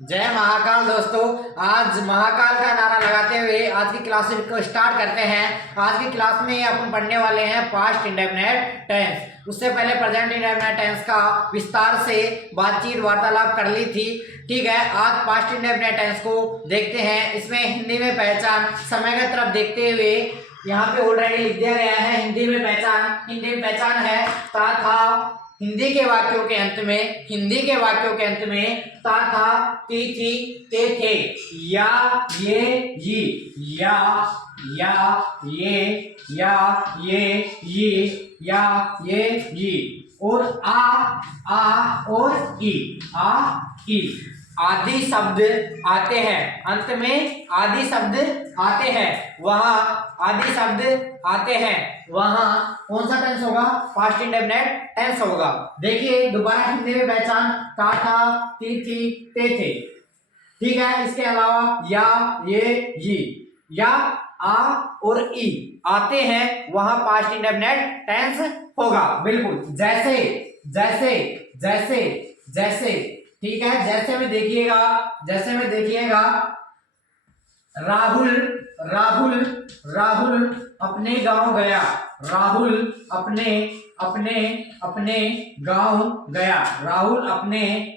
जय महाकाल दोस्तों। आज महाकाल का नारा लगाते हुए आज की क्लास को स्टार्ट करते हैं। आज की क्लास में अपन पढ़ने वाले हैं पास्ट इंडेफिनिट टेंस। उससे पहले प्रेजेंट इंडेफिनिट टेंस का विस्तार से बातचीत वार्तालाप कर ली थी। ठीक है, आज पास्ट इंडेफिनिट टेंस को देखते हैं। इसमें हिंदी में पहचान समय की तरफ देखते हुए यहाँ पे ऑलरेडी लिख दिया गया है। हिंदी में पहचान है ता था। हिंदी के वाक्यों के अंत में ता था, ती थी, ते थे, या ये ये, या ये और और ई आदि शब्द आते हैं। अंत में आदि शब्द आते हैं, वहां आदि शब्द आते हैं, वहां कौन सा टेंस होगा? पास्ट इंडेफिनिट टेंस होगा। देखिए दोबारा हिंदी में पहचान ता था, ती थी, ते थे। ठीक है, इसके अलावा या ये या आ और ई आते हैं, वहां पास्ट इंडेफिनिट टेंस होगा। बिल्कुल जैसे जैसे जैसे जैसे। ठीक है, जैसे में देखिएगा राहुल अपने गांव गया। राहुल अपने गांव गया। राहुल अपने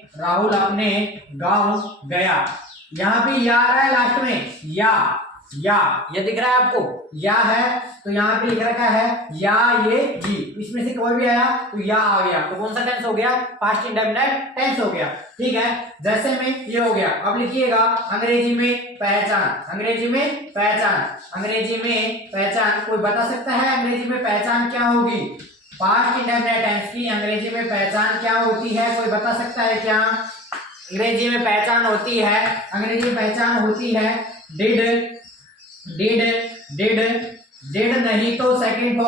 गांव गया। यहाँ पे या आ रहा है लास्ट में, या ये दिख रहा है आपको, या है तो यहाँ पे लिख रखा है या ये जी। इसमें से कोई भी आया तो या आ गया, तो कौन सा टेंस हो गया? पास्ट इंडेफिनिट टेंस हो गया। ठीक है, जैसे में ये हो गया। अब लिखिएगा अंग्रेजी में पहचान। कोई बता सकता है अंग्रेजी में पहचान क्या होगी? पास्ट इंडेफिनिट टेंस की अंग्रेजी में पहचान क्या होती है? कोई बता सकता है क्या? अंग्रेजी में पहचान होती है डिड नहीं तो सेकंड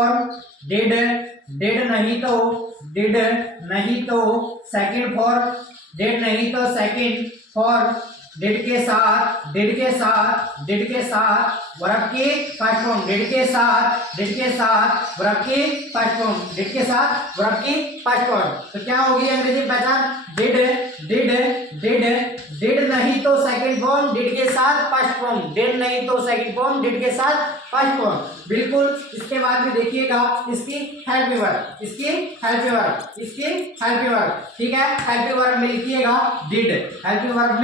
फॉर्म, डिड नहीं तो सेकंड फॉर्म, डिड के साथ वर्ब की फर्स्ट फॉर्म, डिड के साथ वर्ब की फर्स्ट फॉर्म। तो क्या होगी अंग्रेजी पहचान? डिड नहीं तो सेकंड फॉर्म, डिड के साथ फर्स्ट फॉर्म, डिड के साथ फर्स्ट फॉर्म। बिल्कुल। इसके बाद में देखिएगा इसकी हेल्प वर्ब। ठीक है, हेल्प वर्ब में लिखिएगा डिड। हेल्प वर्ब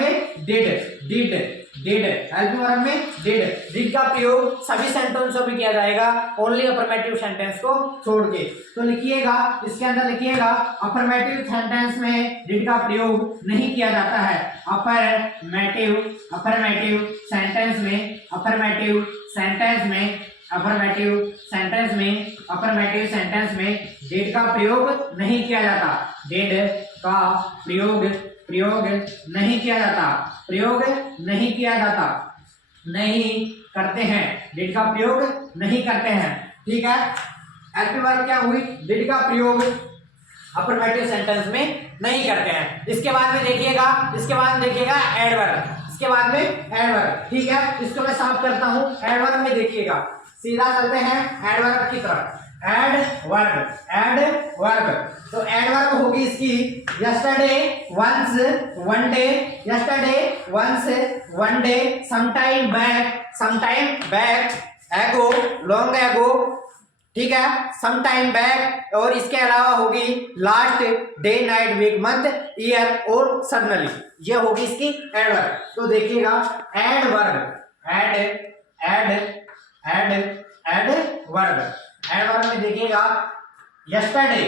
में डिड का प्रयोग सभी सेंटेंसों में किया जाएगा, ओनली अफर्मेटिव सेंटेंस को छोड़ के। तो लिखिएगा, इसके अंदर लिखिएगा अफर्मेटिव सेंटेंस में डिड का प्रयोग नहीं किया जाता है। अफर्मेटिव सेंटेंस में डिड का प्रयोग नहीं किया जाता। नहीं करते हैं, डिड का प्रयोग नहीं करते हैं। ठीक है, एक्टिव वर्ब क्या हुई? डिड का प्रयोग अफर्मेटिव सेंटेंस में नहीं करते हैं। इसके बाद में देखिएगा एडवर्ब। ठीक है, इसको मैं साफ करता हूं। एडवर्ब में देखिएगा, सीधा चलते हैं एडवर्ब की तरफ। एडवर्ब तो एडवर्ब होगी इसकी yesterday, one day, sometime back, ago, long ago. ठीक है, समटाइम बैक। और इसके अलावा होगी last, day, night, week, month, year और सडनली। ये होगी इसकी एडवर्ब। तो देखिएगा एडवर्ब में देखिएगा यस्टरडे,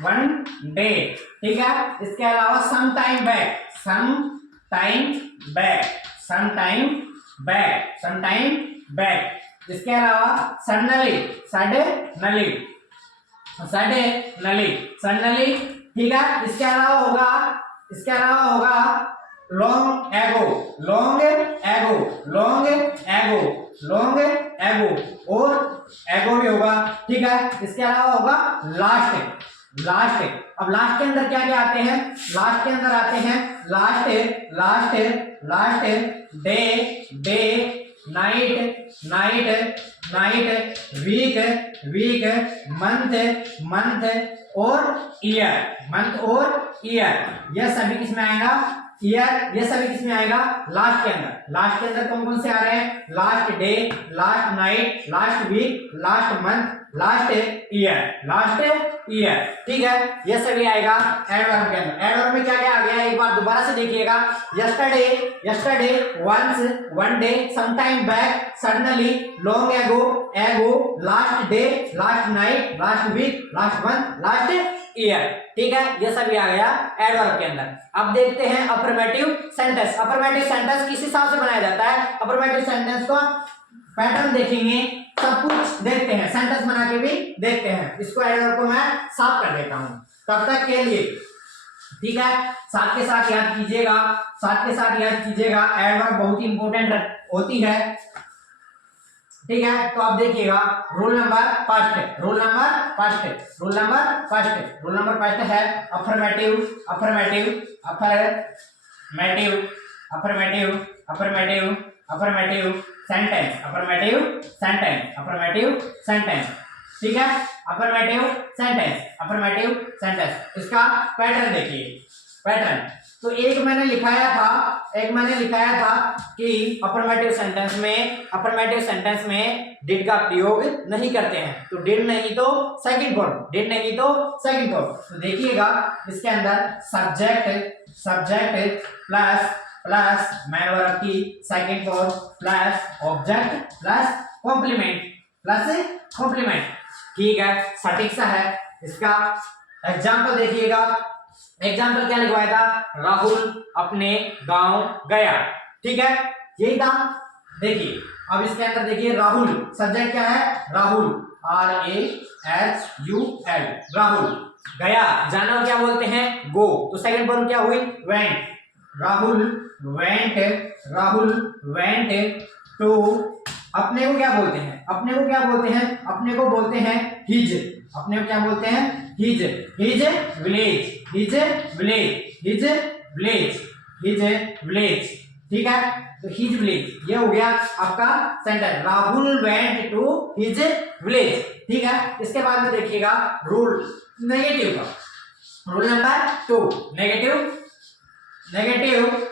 वन डे। ठीक है, इसके अलावा सम टाइम बैक। इसके अलावा सडनली। ठीक है, इसके अलावा होगा लॉन्ग एगो और एगो भी होगा। ठीक है, इसके अलावा होगा लास्ट। अब लास्ट के अंदर क्या आते हैं? लास्ट के अंदर आते हैं last, day, night night night, week week, month month और ईयर, मंथ और ईयर। यह सभी किस में आएगा? ईयर। ये सभी किस में आएगा? लास्ट के अंदर। लास्ट के अंदर कौन कौन से आ रहे हैं? Last day, last night, last week, last month, last year, last year. ठीक है, ये सभी आएगा एडवर्ब के अंदर। एडवर्ब में क्या क्या आ गया एक बार दोबारा से देखिएगा। Yesterday, yesterday, once, one day, sometime back, suddenly, long ago, ago, last day, last night, last week, last month, last year. ठीक है, ये सभी आ गया एडवर्ब के अंदर। अब देखते हैं अफर्मेटिव सेंटेंस। अफर्मेटिव सेंटेंस किस हिसाब से बनाया जाता है? अफर्मेटिव सेंटेंस को पैटर्न देखेंगे, सब कुछ देखते हैं, सेंटेंस बना के भी देखते हैं। इसको एडवर्ब को मैं साफ कर देता हूं तब तक के लिए। ठीक है, साथ के साथ याद कीजिएगा, साथ के साथ याद कीजिएगा, एडवर्ब बहुत ही इंपॉर्टेंट होती है। ठीक है, तो आप देखिएगा rule number first, rule number first, rule number first, rule number first है affirmative, affirmative, affirmative, affirmative, affirmative, affirmative sentence, affirmative sentence, affirmative sentence. ठीक है, अफर्मेटिव सेंटेंस, अफर्मेटिव सेंटेंस। इसका पैटर्न देखिए, पैटर्न तो एक मैंने लिखाया था कि अफर्मेटिव सेंटेंस में डिड का प्रयोग नहीं करते हैं। तो डिड नहीं तो सेकंड फॉर्म, डिड नहीं तो सेकंड फॉर्म। तो देखिएगा इसके अंदर subject, subject plus plus main verb की second form plus object plus complement, plus complement. ठीक है, सटीक सा है। इसका एग्जाम्पल देखिएगा, एग्जाम्पल क्या लिखवाया था? राहुल अपने गांव गया। ठीक है, यही था। देखिए अब इसके अंदर देखिए राहुल, सब्जेक्ट क्या है? राहुल, RAHUL, राहुल। गया, जाना क्या बोलते हैं? गो। तो सेकंड फॉर्म क्या हुई? Went. Rahul went, Rahul went to, अपने को क्या बोलते हैं? अपने को क्या बोलते हैं? अपने को बोलते हैं हिज। अपने को क्या बोलते हैं? His, his village, his village, his village, his village. ठीक है, तो हिज विलेज ये हो गया आपका sentence, Rahul went to his village. ठीक है, इसके बाद में देखिएगा रूल नेगेटिव का, rule number 2, negative, negative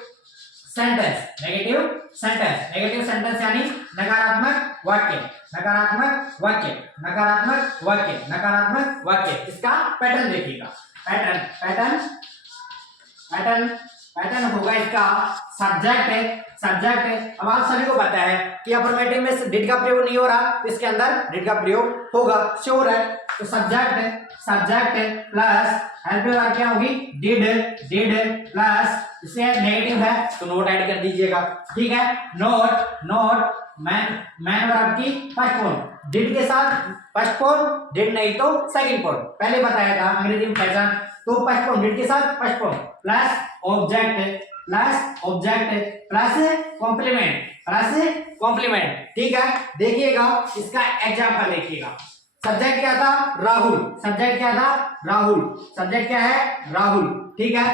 sentence, negative sentence. Negative sentence यानी नकारात्मक वाक्य, नकारात्मक वाक्य, नकारात्मक वाक्य, नकारात्मक वाक्य। इसका पैटर्न देखिएगा, पैटर्न पैटर्न पैटर्न पैटर्न होगा इसका सब्जेक्ट है, सब्जेक्ट है। अब आप सभी को पता है कि अफर्मेटिव में डिड का प्रयोग नहीं हो रहा, तो इसके अंदर डिड का प्रयोग होगा, श्योर है। तो subject, subject plus helping verb क्या होगी? डिड, डिड प्लस इससे नेगेटिव है तो नोट ऐड कर दीजिएगा। ठीक है, नोट, नोट मैन वर्ब की फर्स्ट फॉर्म, डिड के साथ फर्स्ट फॉर्म, डिड नहीं तो सेकंड फॉर्म। पहले बताया था अंग्रेजी में पहचान, तो फर्स्ट फॉर्म डिड के साथ first form plus object, plus object plus complement, plus complement. ठीक है, देखिएगा इसका एग्जांपल देखिएगा। सब्जेक्ट क्या था? राहुल, सब्जेक्ट क्या था? राहुल, सब्जेक्ट क्या है? राहुल। ठीक है,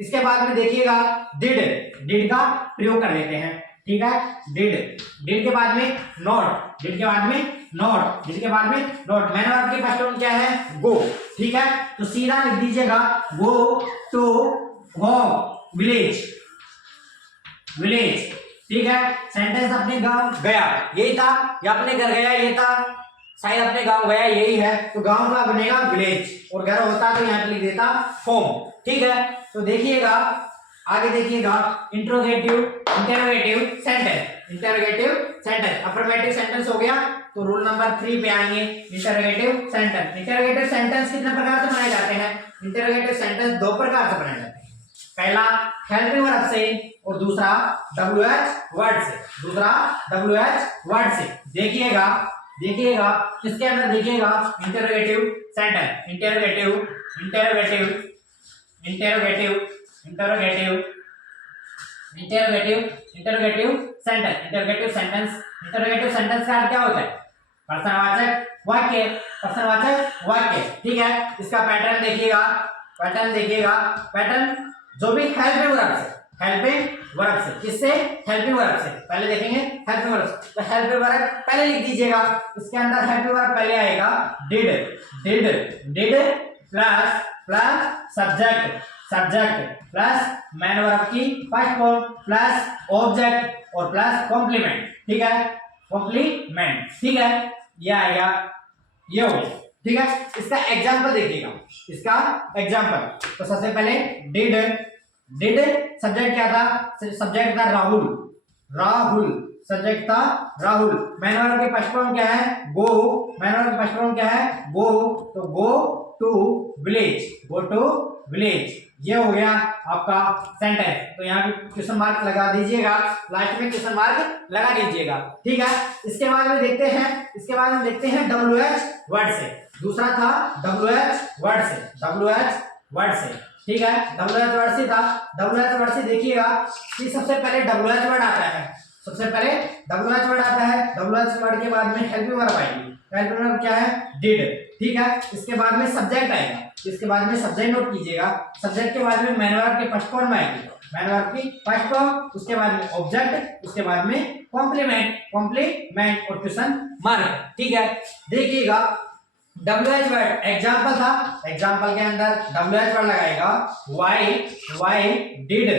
इसके बाद में देखिएगा डिड, डिड का प्रयोग कर देते हैं। ठीक है, डिड, डिड के बाद में नॉट, डिड के बाद में नॉट, डिड के बाद में नॉट। मैन वर्ब की फर्स्ट फॉर्म क्या है? गो। ठीक है, तो सीधा लिख दीजिएगा go to home, village, village. ठीक है, सेंटेंस अपने गांव गया, यही था, या अपने घर गया ये था, शायद अपने गांव गया यही है, तो गांव का बनेगा विलेज, और घर होता तो यहाँ पे लिख देता होम। ठीक है, तो देखिएगा आगे देखिएगा interrogative, interrogative sentence, interrogative sentence. Affirmative sentence हो गया, तो रूल नंबर 3 पे आएंगे इंटरोगेटिव सेंटेंस। इंटरोगेटिव सेंटेंस कितने प्रकार से बनाए जाते हैं? इंटरोगेटिव सेंटेंस 2 प्रकार से बनाए जाते हैं, पहला हेल्पिंग वर्ब से और दूसरा WH वर्ड से, दूसरा WH वर्ड से। देखिएगा, देखिएगा इसके अंदर देखिएगा interrogative sentence, interrogative, interrogative, interrogative, interrogative, interrogative, interrogative sentence, interrogative sentence. Interrogative sentence का अर्थ क्या होता है? प्रश्नवाचक वाक्य, प्रश्नवाचक वाक्य। ठीक है, इसका पैटर्न देखिएगा, पैटर्न देखिएगा, पैटर्न जो भी हेल्पिंग वर्ब से, हेल्पिंग वर्ब से। किससे? हेल्पिंग वर्ब से। पहले देखेंगे हेल्पिंग वर्ब। तो हेल्पिंग वर्ब पहले लिख दीजिएगा। इसके अंदर हेल्पिंग वर्ब पहले आएगा did plus plus subject plus main verb की फर्स्ट फॉर्म प्लस ऑब्जेक्ट और प्लस कॉम्प्लीमेंट। ठीक है, कॉम्प्लीमेंट। ठीक है, ये आएगा, ये हो गया। ठीक है, इसका एग्जांपल देखिएगा। इसका एग्जांपल तो सबसे पहले डिड सब्जेक्ट क्या था? सब्जेक्ट था राहुल सब्जेक्ट था राहुल। मैन वर्ब की फर्स्ट फॉर्म क्या है? गो। मैन वर्ब की फर्स्ट फॉर्म क्या है? गो। तो गो टू विलेज। ये हो गया आपका सेंटेंस। तो यहाँ पे क्वेश्चन मार्क लगा दीजिएगा, लास्ट में क्वेश्चन मार्क लगा दीजिएगा। ठीक है, इसके बाद में देखते हैं WH वर्ड से। दूसरा था WH वर्ड से। ठीक है, WH वर्ड से था। WH वर्ड से देखिएगा कि सबसे पहले WH वर्ड आता है। WH वर्ड के बाद में हेल्पिंग वर्ब आएगी। हेल्पिंग वर्ब क्या है? डिड। ठीक है, इसके बाद में सब्जेक्ट आएगा। इसके बाद में सब्जेक्ट नोट कीजिएगा। सब्जेक्ट के बाद में मैन वर्ब की फर्स्ट फॉर्म आएगी। मैन वर्ब की फर्स्ट फॉर्म, उसके बाद में ऑब्जेक्ट, उसके बाद में कॉम्प्लीमेंट और क्वेश्चन मार्क। ठीक है, देखिएगा WH वर्ड एग्जांपल था। एग्जांपल के अंदर WH वर्ड लगाएगा वाई डिड,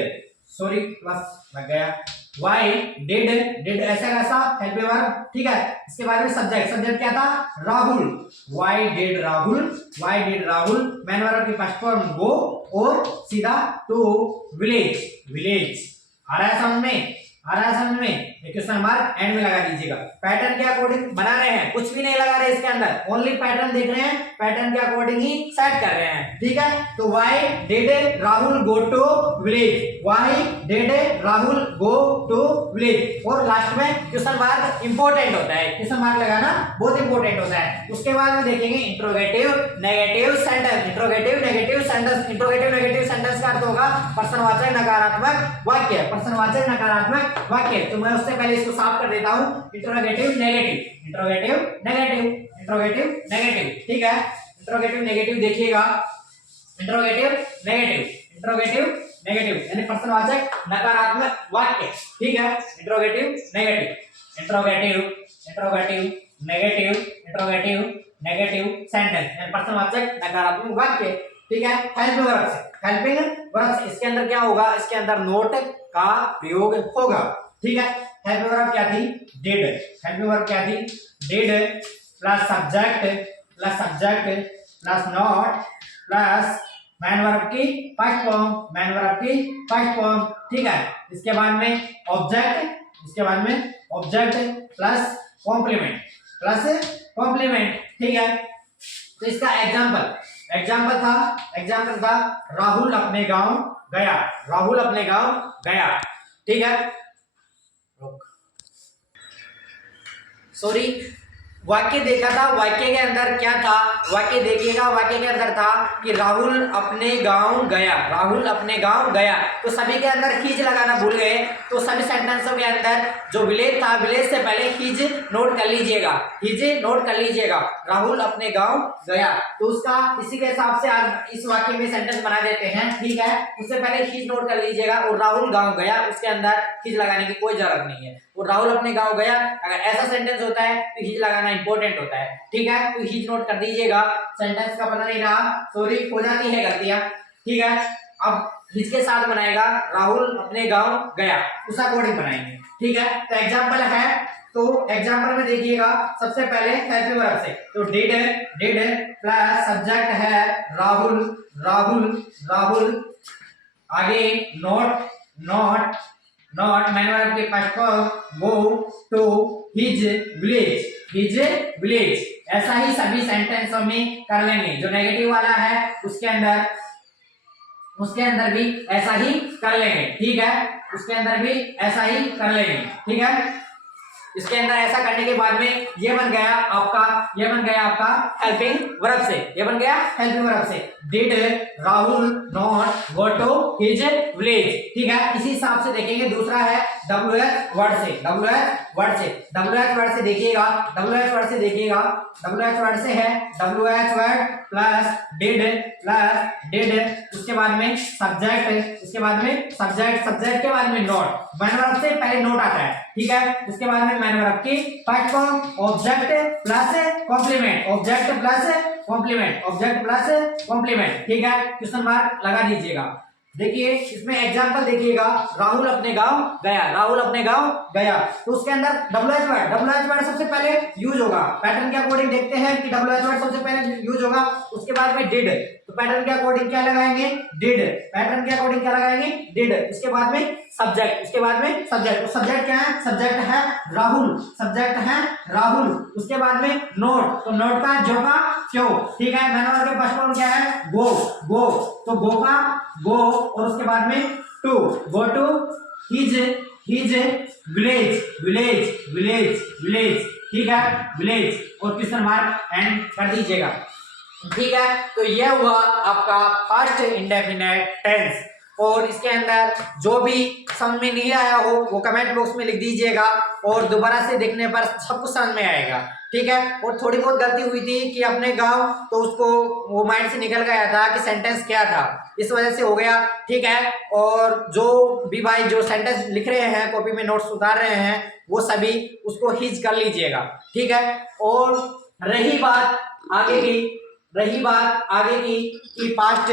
सॉरी प्लस लग गया, वाई डिड ऐसा कैसा हेल्पिंग वर्ब। ठीक है, इसके बाद में सब्जेक्ट क्या था? Rahul. Y did Rahul. Man verb की फर्स्ट फॉर्म गो और सीधा टू विलेज। आ रहा है समझ में? क्वेश्चन मार्क एंड में लगा दीजिएगा। पैटर्न के अकॉर्डिंग बना रहे हैं, कुछ भी नहीं लगा रहे इसके अंदर, ओनली पैटर्न देख रहे हैं, पैटर्न के अकॉर्डिंग ही सेट कर रहे हैं। ठीक है, तो why did Rahul go to village, और लास्ट में क्वेश्चन मार्क इंपॉर्टेंट होता है। क्वेश्चन मार्क लगाना बहुत इंपॉर्टेंट होता है। उसके बाद में देखेंगे interrogative negative sentence. Interrogative negative sentence का अर्थ होगा प्रश्नवाचक नकारात्मक वाक्य। तो मैं उससे पहले इसको साफ कर देता हूं। Interrogative negative. ठीक है, इंट्रोगेटिव नेगेटिव देखिएगा। इंट्रोगेटिव नेगेटिव यानी प्रश्नवाचक नकारात्मक वाक्य। ठीक है, इंट्रोगेटिव नेगेटिव सेंटेंस यानी प्रश्नवाचक नकारात्मक वाक्य। ठीक है, हेल्पिंग वर्ब से इसके अंदर क्या होगा? इसके अंदर नोट का प्रयोग होगा। ठीक है, हेल्पिंग वर्ब क्या थी? Did plus subject plus not plus main verb की फर्स्ट फॉर्म। ठीक है, इसके बाद में ऑब्जेक्ट प्लस कॉम्प्लीमेंट। ठीक है, तो इसका एग्जांपल था राहुल अपने गांव गया। ठीक है, सॉरी, वाक्य देखा था। वाक्य के अंदर क्या था? वाक्य देखिएगा, वाक्य के अंदर था कि राहुल अपने गांव गया। तो सभी के अंदर हिज लगाना भूल गए, तो सभी सेंटेंसों के अंदर जो विलेज था, विलेज से पहले हिज नोट कर लीजिएगा। राहुल अपने गांव गया, तो उसका इसी के हिसाब से आज इस वाक्य में सेंटेंस बना देते हैं। ठीक है, उससे पहले हिज नोट कर लीजिएगा। और राहुल गांव गया, उसके अंदर हिज लगाने की कोई जरूरत नहीं है। और राहुल अपने गांव गया, अगर ऐसा सेंटेंस होता है तो हिज लगाना इंपॉर्टेंट होता है। ठीक है, तो हिज नोट कर दीजिएगा। सेंटेंस का पता नहीं रहा, सॉरी, हो जाती है गलतियां। ठीक है, अब हिज के साथ बनाएगा राहुल अपने गांव गया, उस अकॉर्डिंग बनाएंगे। ठीक है, तो एग्जांपल है, तो एग्जांपल में देखिएगा सबसे पहले हेल्पिंग वर्ब से। तो डिड प्लस सब्जेक्ट है राहुल, आगे नॉट मैन वर्ब के first form go to his village. ऐसा ही सभी सेंटेंसों में कर लेंगे। जो नेगेटिव वाला है उसके अंदर भी ऐसा ही कर लेंगे। ठीक है, उसके अंदर भी ऐसा ही कर लेंगे। ठीक है, इसके अंदर ऐसा करने के बाद में ये बन गया आपका हेल्पिंग वर्ब से, ये बन गया हेल्पिंग वर्ब से। Did Rahul not go to his village, ठीक है। इसी हिसाब से देखेंगे दूसरा है WH वर्ड से, WH वर्ड से, WH वर्ड से देखिएगा, WH वर्ड से देखिएगा, WH वर्ड से है WH वर्ड प्लस डिड, उसके बाद में सब्जेक्ट, उसके बाद में सब्जेक्ट के बाद में नोट, मैन वर्ब से पहले नोट आता है, ठीक है। उसके बाद में मैन वर्ब की first form object plus complement, object plus complement, ठीक है। क्वेश्चन मार्क लगा दीजिएगा। देखिए इसमें एग्जांपल देखिएगा, राहुल अपने गांव गया, तो उसके अंदर WH वर्ड सबसे पहले यूज होगा। पैटर्न के अकॉर्डिंग देखते हैं कि WH वर्ड सबसे पहले यूज होगा। उसके बाद में डिड, तो पैटर्न के अकॉर्डिंग क्या लगाएंगे, डिड, उसके बाद में सब्जेक्ट, उसके बाद में सब्जेक्ट, तो सब्जेक्ट क्या है, सब्जेक्ट है राहुल, उसके बाद में नोट, तो नोट का जो का क्यों, ठीक है। मैंने वर्ब के फर्स्ट फॉर्म क्या है, गो, तो गो का गो, और उसके बाद में to, go to his village, ठीक है, विलेज, और क्वेश्चन मार्क एंड कर दीजिएगा, ठीक है। तो यह हुआ आपका फर्स्ट इंडेफिनिट टेंस। और इसके अंदर जो भी समझ में नहीं आया हो वो कमेंट बॉक्स में लिख दीजिएगा, और दोबारा से देखने पर सब कुछ समझ में आएगा, ठीक है। और थोड़ी बहुत गलती हुई थी कि अपने गांव, तो उसको वो माइंड से निकल गया था कि सेंटेंस क्या था, इस वजह से हो गया, ठीक है। और जो भी भाई जो सेंटेंस लिख रहे हैं, कॉपी में नोट्स उतार रहे हैं, वो सभी उसको हिज कर लीजिएगा, ठीक है। और रही बात आगे की कि पास्ट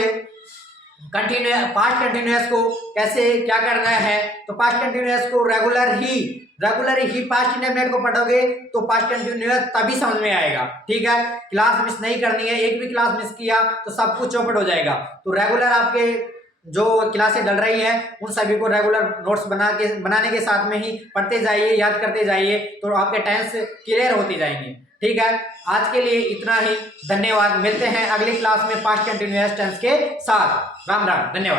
कंटिन्यूअस को कैसे क्या करना है, तो पास्ट कंटिन्यूअस को रेगुलर ही पास्ट इंडेफिनिट को पढ़ोगे तो पास्ट कंटिन्यूअस तभी समझ में आएगा, ठीक है। क्लास मिस नहीं करनी है, एक भी क्लास मिस किया तो सब कुछ चौपट हो जाएगा। तो रेगुलर आपके जो क्लासें डल रही है उन सभी को रेगुलर नोट्स बनाने के साथ में ही पढ़ते जाइए, याद करते जाइए, तो आपके टेंस क्लियर होती जाएंगे, ठीक है। आज के लिए इतना ही, धन्यवाद। मिलते हैं अगली क्लास में पास्ट कंटिन्यूअस टेंस के साथ। राम राम, धन्यवाद।